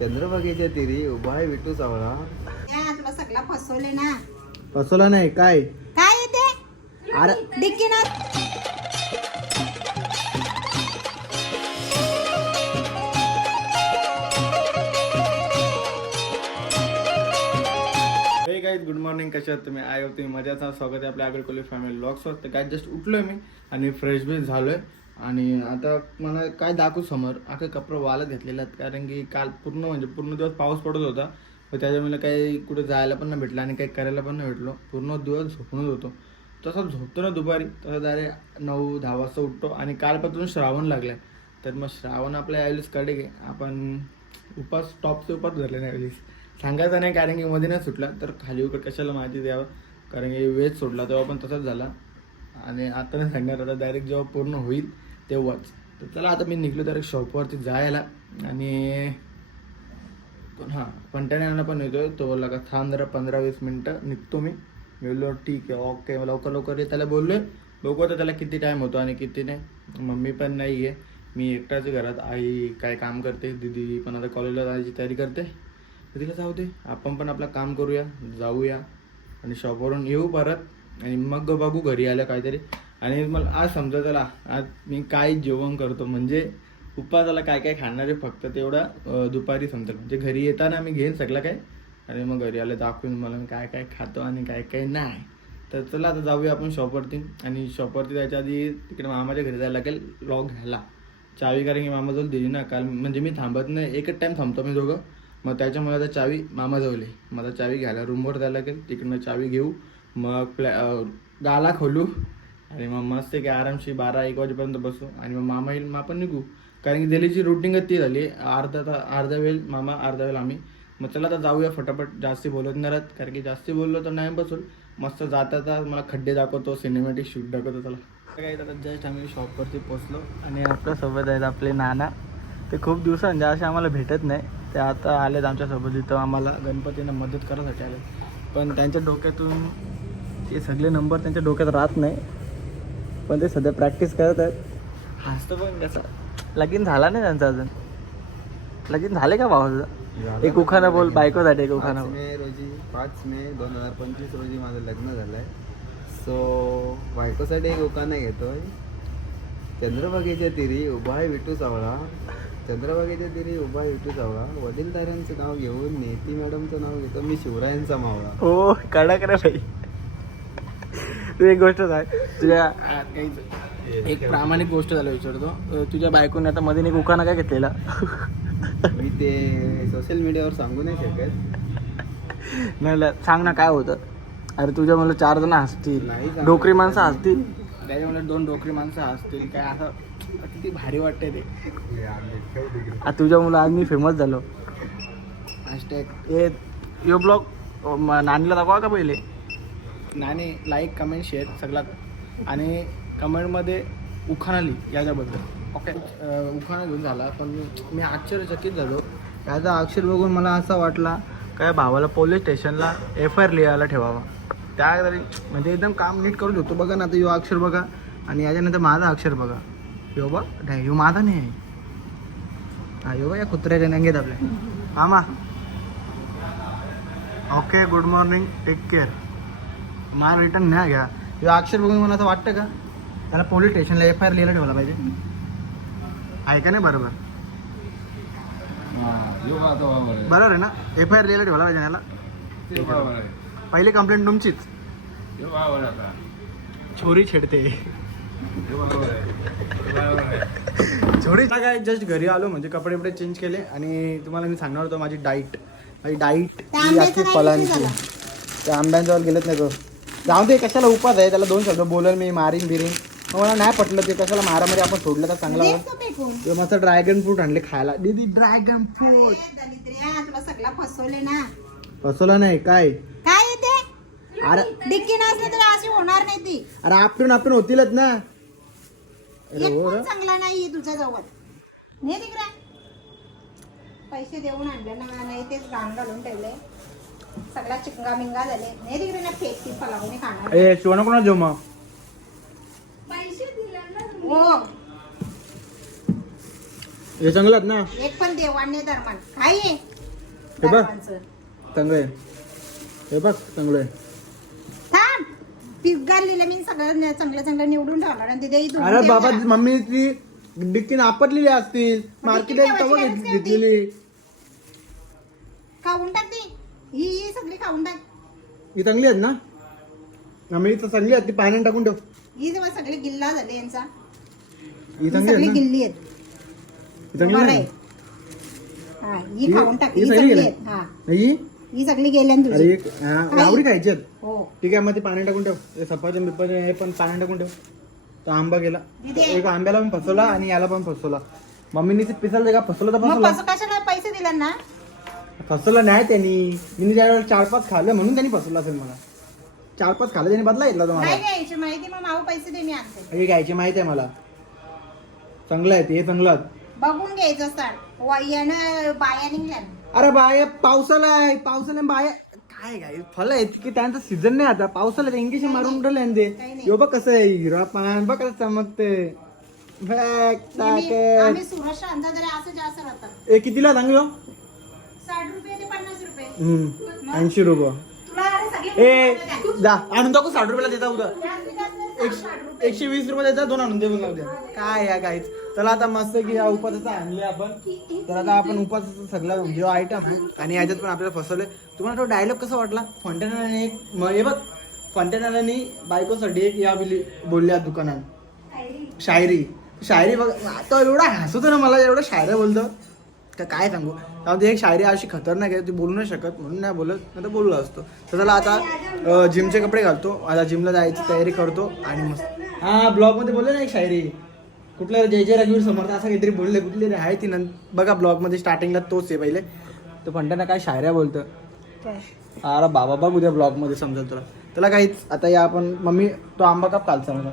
चंद्रभागेच्या तिरी उभा आहे विठू सावळा. या, तुला सगळा फसवले ना? फसवला नाही काय? काय येते? अरे डिक्की ना गाईज गुड मॉर्निंग कशा आहात तुम्ही? आय होत तुम्ही मजाचा स्वागत आहे आपल्या आगरकोली फॅमिली ब्लॉग्सवर तर काय जस्ट उठलोय मी आणि फ्रेश बी झालोय. आणि आता मला काय दाखवू समोर? अख्खे कपडे वाला घेतलेला आहेत कारण की काल पूर्ण म्हणजे पूर्ण दिवस पाऊस पडत होता. व त्याच्यामुळे काही कुठे जायला पण नाही भेटलं आणि काही करायला पण नाही भेटलो. पूर्ण दिवस झोपूनच होतो. तसं झोपतो ना दुपारी तसं दारे नऊ दहा वाजता उठतो. आणि कालपासून श्रावण लागलाय. तर मग श्रावण आपल्या यावेळेस कडे घे आपण उपास टॉपचे उपास धरले नाही यावेळेस. सांगायचं नाही कारण की मध्ये नाही सुटला. तर खाली उकड कशाला माहिती द्यावं? कारण की वेज सोडला तेव्हा पण तसाच झाला. आणि आता नाही सांगणार आता डायरेक्ट जेव्हा पूर्ण होईल तेव्हाच. तर चला आता मी निघलो डायरेक्ट शॉपवरती जायला. आणि हां पंटाण्यानं पण येतोय. तो बोलला का थांब जरा पंधरा वीस मिनटं निघतो मी. मी बोललो ठीक आहे ओके. लवकर लवकर ये. त्याला बोललोय बघू आता त्याला किती टाईम होतो आणि किती नाही. मम्मी पण नाही आहे मी एकटाच घरात. आई काय काम करते? दीदी पण आता कॉलेजला जायची तयारी करते. तिला जाऊ दे. आपण पण आपलं काम करूया जाऊया. आणि शॉपवरून येऊ परत आणि मग बघू घरी आलं काहीतरी. आणि मला आज समजा चला आज मी काय जेवण करतो. म्हणजे उपवासाला काय काय खाणार आहे फक्त तेवढा दुपारी समजेल. म्हणजे घरी येताना मी घेईन सगळं काय आणि मग घरी आलं दाखवून मला मी काय काय खातो आणि काय काय नाही. तर चला आता जाऊया आपण शॉपवरती आणि शॉपवरती जायच्या आधी तिकडे मामाच्या घरी जायला लागेल लॉग घ्यायला. चावी कारण की मामाजवळ दिली ना काल म्हणजे मी थांबत नाही. एकच टाईम थांबतो मी दोघं. मग त्याच्यामुळे आता चावी मामाजवली आहे मग आता चावी घ्यायला रूमवर जायला लागेल. तिकडनं चावी घेऊ. मग प्लॅ गाला खोलू. आणि मग मस्त की आरामशी बारा एक वाजेपर्यंत बसू. आणि मग मामा येईल मग आपण निघू. कारण की दिल्लीची रुटीनच ती झाली. अर्धा ता अर्धा वेळ मामा अर्धा वेळ आम्ही. मग चला आता जाऊया फटाफट. जास्ती बोलत नाही राहत. कारण की जास्ती बोललो तर नाही बसून. मस्त जाता जाता मला खड्डे दाखवतो सिनेमॅटिक शूट दाखवतो चला. काय आता जस्ट आम्ही शॉपवरती पोचलो आणि आपल्यासोबत आहेत आपले नाना. ते खूप दिवसांचे असे आम्हाला भेटत नाही ते आता आलेत आमच्यासोबत इथं. आम्हाला गणपतींना मदत करायसाठी आले पण त्यांच्या डोक्यातून ते सगळे नंबर त्यांच्या डोक्यात राहत नाही. पण ते सध्या प्रॅक्टिस करत आहेत. हसतो पण कसं? लगीन झाला नाही त्यांचं अजून. लगीन झाले का भावाचं एक उखाणा बोल बायकोसाठी एक पाच बोल. मे रोजी पाच मे दोन हजार पंचवीस रोजी माझं लग्न झालंय. सो बायकोसाठी एक उकाना घेतोय. चंद्रभागेच्या तिरी उभा आहे विठू सावळा. चंद्रभागेच्या तिरी उभा आहे विठू सावळा वडीलधाऱ्यांचं नाव घेऊन नेती मॅडमचं नाव घेतो मी शिवरायांचा मावळा. हो कडक रे भाई तू एक गोष्ट सांग. तुझ्या एक प्रामाणिक गोष्ट झालं विचारतो. तुझ्या बायकोने आता मध्ये एक उखाणा काय घेतलेला? मी ते सोशल मीडियावर सांगू नाही शकत. नाही सांग ना काय होतं. अरे तुझ्या मला चार जण हसतील. डोकरी. माणसं हसतील. त्याच्यामुळे दोन डोकरी माणसं हसतील. काय असं किती भारी वाटते ते. आता तुझ्या मुलं आज मी फेमस झालो. हॅशटॅग हे यो ब्लॉग नानीला दाखवा का पहिले? नानी लाईक कमेंट शेअर सगळा. आणि कमेंटमध्ये उखाणा लिही याच्याबद्दल. ओके उखाणा घेऊन झाला पण मी आश्चर्यचकित झालो. याचा अक्षर बघून मला असा वाटला काय भावाला पोलीस स्टेशनला एफ आय आर लिहायला ठेवावा. त्या म्हणजे एकदम काम नीट करून ठेवतो बघा ना आता यो अक्षर बघा आणि याच्यानंतर माझा अक्षर बघा. यो बा नाही ह्यो माझा नाही आहे. हा यो बा या कुत्र्याच्या नंगेत आपल्या. मामा. Okay good morning take care मला रिटर्न नाही घ्या. हे अक्षर बघून मला असं वाटतं का? त्याला पोलीस स्टेशनला एफ आय आर लिहायला ठेवला पाहिजे. आहे का नाही? बरोबर. बरोबर आहे ना? एफ आय आर लिहायला ठेवला पाहिजे याला. पहिली कंप्लेंट तुमचीच. छोरी छेडते. छोरी काय जस्ट घरी आलो म्हणजे कपडे बिपडे चेंज केले आणि तुम्हाला मी सांगणार होतो माझी डाईट. माझी डाईट ही झालं? त्या आंब्यांच्यावर गेलेत नाही तो जाऊ दे कशाला उपास आहे? त्याला दोन शब्द बोलेल मी मारीन बिरीन. मग मला नाही पटलं ते कशाला मारामारी आपण सोडलं तर चांगला तो मस्त ड्रॅगन फ्रूट आणले खायला. दीदी ड्रॅगन फ्रूट फसवले ना. फसवलं नाही काय? अरे डिक्की नसली तर अशी होणार नाही ती. अरे आपण आपण होतीलच ना. अरे एक हो पण रे. चांगला नाही तुझ्या जवळ. ने तिकडे. पैसे देऊन आणले ना नाही तेच घाण घालून ठेवले. सगळा चिंगा मिंगा झाले. ने तिकडे ना फेक ती फलावणी खाणार ए कोणा जेव मग? पैसे दिले ना हो. हे चांगलं ना. एक पण देवाने धर्मान काय आहे? बघ. धर्मांचं? चांगलं आहे हे बघ चांगलं आहे पिगारलेलं मी सगळं चांगलं चांगलं निवडून ठेवणार आणि तिथे अरे बाबा. मम्मी ती डिक्कीन आपटलेली असतील. मार्केट घेतलेली. खाऊन टाक ती. ही ही सगळी खाऊन टाक. ही चांगली आहेत ना? मम्मी तर चांगली आहेत. ती पाण्यात टाकून ठेव. ही जेव्हा सगळी गिल्ला झाली यांचा. ही चांगली सगळी ना? गिल्ली आहेत. ही चांगली बरं आहे आहे. हा ही खाऊन टाक. ही ही सगळी? आहेत. हा. ही? ही सगळी गेली अरे तुझी एक हा, आवडी खायची आहेत. हो. ठीक आहे मग ते पाण्यात टाकून ठेव. हे सफरचंद हे पण पाण्यात टाकून ठेव. तो आंबा गेला. दिदी. एक आंब्याला पण फसवला आणि याला पण फसवला. मम्मीने ते पिसाल का फसवलं तर मग फसवला कसं कशाला? पैसे दिले ना. फसवलं नाही त्यांनी. मी ज्यावेळेला चार पाच खाल्लं म्हणून त्यांनी फसवलं असेल मला. चार पाच खाल्लं त्यांनी बदला घेतला तुम्हाला नाही घ्यायची माहिती मग माऊ पैसे दे मी आणते. हे घ्यायची माहिती आहे मला. चांगलं आहे ते हे चांगलं. बघून घ्यायचं असतात यानं बाया निघल्या. अरे बाया पावसाला आहे पावसाला बाया. काय काय फळ आहेत की त्यांचा सीझन नाही आता. पावसाला इंग्लिश मारून उठले काही ते. यो बघ कसं आहे हिरवा पान बघ कसं चमकते. ए कितीला सांग यो? साठ रुपये ते पन्नास रुपये. हम्म ऐंशी रुपये. ए जा आणून टाकू साठ रुपयाला देता उद्या. एकशे एकशे वीस रुपये द्यायचा दोन आणून देऊन काय या काहीच चला आता मस्त की या उपासाचा आणले आपण. तर आता आपण उपासाचा सगळा जो म्हणजे आयटम आणि याच्यात पण आपल्याला फसवले तुम्हाला तो डायलॉग कसा वाटला? फंटेनाने एक हे बघ फंटेनाने बायकोसाठी एक या बिली बोलल्या दुकानात. शायरी. शायरी बघ आता एवढा हसवतो ना मला एवढं शायरी बोलतो. तर काय सांगू? त्यामध्ये एक शायरी अशी खतरनाक आहे ती बोलू नाही शकत म्हणून नाही बोलत नाही तर बोललो असतो. तर चला आता जिमचे कपडे घालतो. आता जिमला जायची तयारी करतो आणि मस्त. हा ब्लॉगमध्ये बोलले ना एक शायरी. कुठल्या जय जय रघुवीर समर्थ असं काहीतरी बोलले कुठले तरी आहे ती नंतर बघा ब्लॉगमध्ये स्टार्टिंगला तोच आहे पहिले. तो फंटाना काय शायऱ्या बोलतं. अरे बाबा बघ उद्या ब्लॉगमध्ये समजेल तुला. तुला काहीच आता या आपण मम्मी तो आंबा काप कालचा मला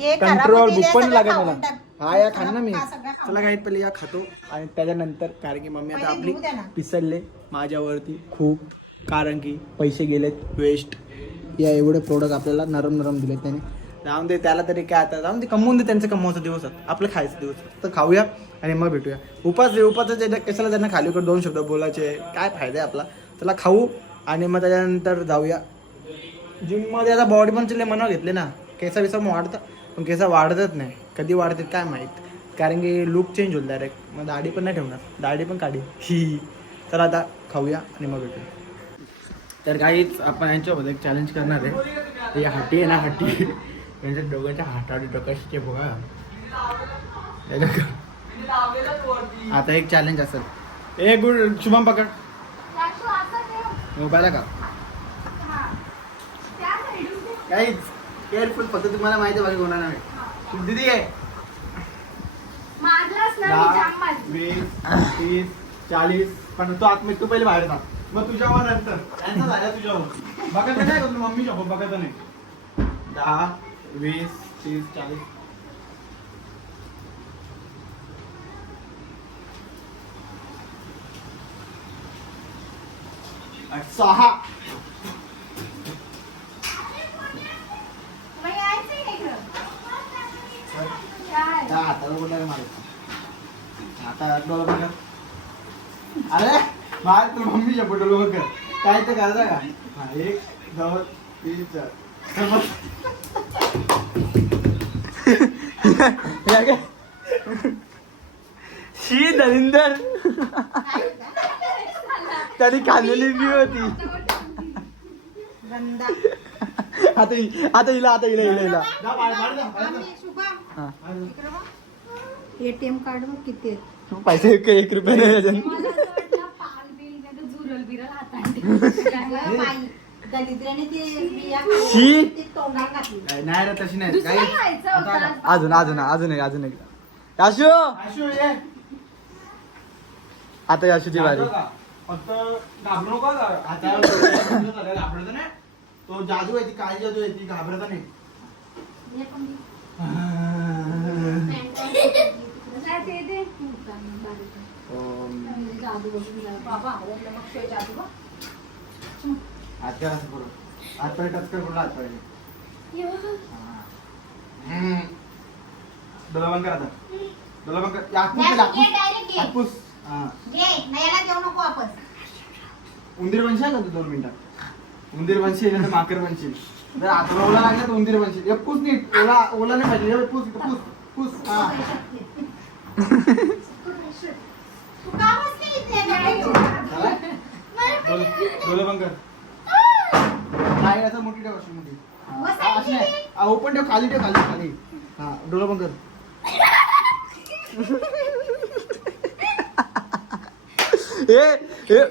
ये कंट्रोल भूक पण लागेल मला. हा या खान ना मी. खा, सगळं खाऊन चला काही पहिले या खातो. आणि त्याच्यानंतर कारण की मम्मी आता आपली ना. पिसलले माझ्यावरती खूप. कारण की पैसे गेलेत वेस्ट या एवढे प्रोडक्ट आपल्याला नरम नरम दिलेत त्याने. जाऊन दे त्याला तरी काय आता जाऊन दे कमवून दे त्यांचं कमवायचा दिवस. आपलं खायचं दिवस. तर खाऊया आणि मग भेटूया. उपास उपास कशाला त्यांना खाली कर दोन शब्द बोलायचे काय फायदा आहे आपला? त्याला खाऊ आणि मग त्याच्यानंतर जाऊया. जिममध्ये आता बॉडी पण चिले मनावर घेतले ना केसा बिसा वाढतं पण केसा वाढतच नाही. कधी वाढते काय माहीत. कारण की लुक चेंज होईल डायरेक्ट मग दाढी पण नाही ठेवणार. दाढी पण काढी. ही तर आता खाऊया आणि मग भेटूया. तर काहीच आपण यांच्यामध्ये एक चॅलेंज करणार आहे. ही हाटी आहे ना हट्टी यांच्या दोघांच्या हाटाडी टोकाशीचे बघा. आता एक चॅलेंज असेल. ए गुड शुभम पकड. मोबाईल का? काहीच केअरफुल फक्त तुम्हाला माहिती आहे बाकी कोणा नाही. दिदी आहे. दहा वीस तीस चाळीस पण तू आतमध्ये तू पहिले बाहेर जा मग तुझ्यावर नंतर. यांचा झाल्या तुझ्यावर. बघत नाही का मम्मी शॉप बघत नाही. दहा वीस तीस चाळीस. सहा. त्या हाताला बोलणार माझ्या आता बघा अरे बाहेर तू मम्मी शपथ डोळा बघ. काय तर करायचं का? एक दोन तीन चार? शी दलिंदर त्याने खाल्लेली बी होती. आता हि- आता हिला आता हा. इकडं बघ. एटीएम कार्ड बघ किती. पैसे एक रुपये नाही दलिद्राने ते बिया शी. खाल्ल्या, ते तोंडात घातली. नाही नाही रे, तशी नाही. दुसरं काही खायचं होतं. अजून अजून अजून एक अजून एक. याशू! आता याशूची बारी. फक्त घाबरू नको आता घाबरत नाही तो जादू आहे ती काय जादू आहे ती घाबरत नाही. हे पण ते दे. जादू बघून जा. बाबा आवडलं मग शिवाय जादू बघ. हात कर. असं करू हात पाय टच कर कुठला हात पाय बघ. डोला बंद कर आता. डोला बंद कर. हातपूस Direct हातपूस ये, direct ये. हातपूस हा. घे नयाला देऊ नको आपण उंदीर बनशी आहे का तू दोन मिनिटात? उंदीर बनशी आहे तर माकर बनशी जर हाताला ओला लागला तर उंदीर बनशी एक पूस नीट. ओला ओला नाही पाहिजे. हे पूस इथं, पूस पूस. हा. तू का बसली इथे? झाला? डोल- डोलं बंद कर. नाही असं मोठी ठेव अशी मोठी. हा, बसायची. अशी नाही. हा, ओपन ठेव खाली ठेव खाली खाली. हा डोलं बंद कर. ए ए.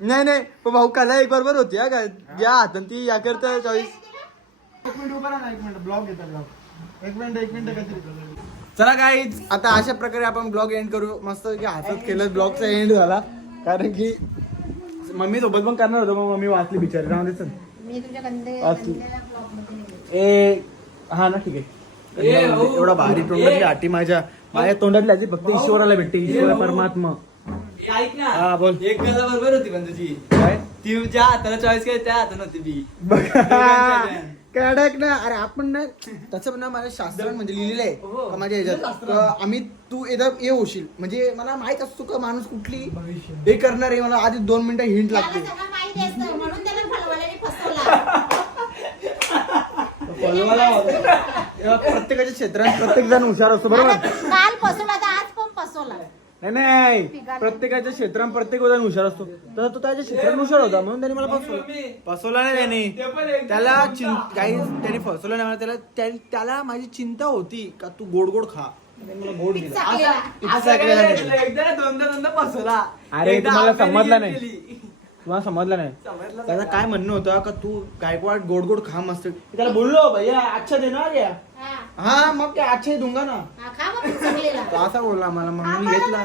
नाही नाही पण भाऊ कला एक बरोबर होती हा का? या हातात ती या करता चॉईस. एक मिनिट. उभा राहा ना, एक मिनिट. ब्लॉग घेतात ब्लॉग. एक मिनिट एक मिनिट काहीतरी चला गाईज आता अशा प्रकारे आपण ब्लॉग एंड करू. मस्त की हातात केलं ब्लॉगचा एंड झाला. कारण की मम्मी सोबत पण करणार होतो मग मम्मी वाचली बिचारी. राहून दे चल. मी तुझ्या गंदे असली. गंदेला block मध्ये नेले. ए हा ना ठीक आहे. एवढा भारी तोंडातली आटी माझ्या माझ्या तोंडातली आधी फक्त ईश्वराला भेटते ईश्वर परमात्मा. ऐक ना. हा बोल. एक गला बरोबर होती पण तुझी. काय? ती ज्या हाताला चॉईस केली त्या हाताने होती ती बघा कडक ना. अरे आपण ना तसं पण ना माझ्या शास्त्रात म्हणजे लिहिलेलं आहे. हो. का माझ्या ह्याच्यात? का आम्ही तू एकदा हे होशील. म्हणजे मला माहीत असतो का माणूस कुठली हे करणार आहे? मला आधी दोन मिनिटं हिंट त्याला लागते सगळं माहिती असतं. म्हणून त्याला फलवाल्याने फसवला प्रत्येकाच्या क्षेत्रात प्रत्येक जण हुशार असतो बरोबर? काल फसवला तर आज पण फसवला. नाही नाही. प्रत्येकाच्या क्षेत्रात प्रत्येक जण हुशार असतो. तर तो त्याच्या क्षेत्रात हुशार होता म्हणून त्याने मला फसवलं. फसवला नाही त्याने. त्याला चिं- काही त्याने फसवलं नाही मला त्याला त्या- त्याला माझी चिंता होती का तू गोड गोड खा. मला गोड दोनदा दोनदा फसवला. अरे तुम्हाला समजलं नाही. तुम्हाला समजलं नाही. त्याचं काय म्हणणं होतं का तू गायकवाड गोड गोड खा मस्त त्याला बोललो भैया अच्छा दे ना गया हा. हा मग काय अच्छा ही दूंगा ना. हा. तो असा बोलला मला मग मी घेतला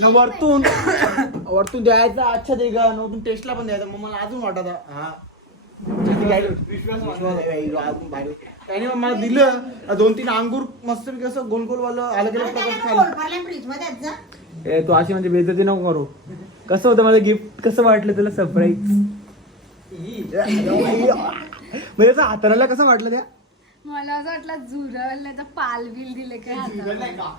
न वरतून. वरतून द्यायचा अच्छा दे गा वरतून टेस्टला पण द्यायचा. मग मला अजून वाटत हा. त्याची काय- विश्वास आहे बाई, अजून भारी. त्याने मग मला दिलं. दोन तीन अंगूर मस्त कसं गोल गोल वाला अलग अलग. ए तू अशी म्हणजे बेजती नको करू. कसं होतं मला गिफ्ट कसं वाटलं तुला सरप्राईज म्हणजे असं हाताला कसं वाटलं त्या? मला असं वाटलं झुरल नाही तर पाल बिल दिले काय हाताला.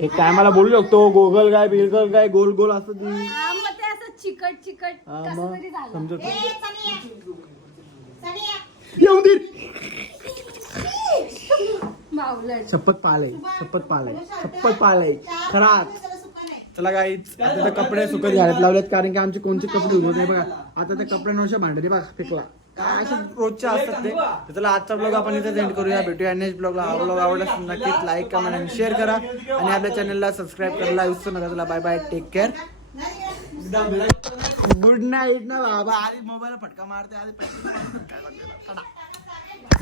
एक काय मला बोलू शकतो गोगल काय बिलगल काय गोल गोल असं ती. हा, मग ते असं चिकट चिकट हा, कसं मग तरी झालं. समजत दे. मावलट शपथ पालाय शपथ पालाय शपथ पालाय खराच. त्याला सुका नाही. चला गाईच आता ते कपडे सुकत घालत लावलेत कारण की आमचे कोणते कपडे उभे नाही बघा. आता त्या कपड्यांवर भांडे बघा फेकला. काय असे रोजचे असतात ते. तर चला आजचा ब्लॉग आपण इथे एंड करूया. भेटूया नेक्स्ट ब्लॉगला हा ब्लॉग आवडला नक्कीच लाईक कमेंट आणि शेअर करा. आणि आपल्या चॅनलला सबस्क्राईब करायला विसरू नका. चला bye bye take care? Good night ना बाबा. आधी मोबाईल फटका मारते आधी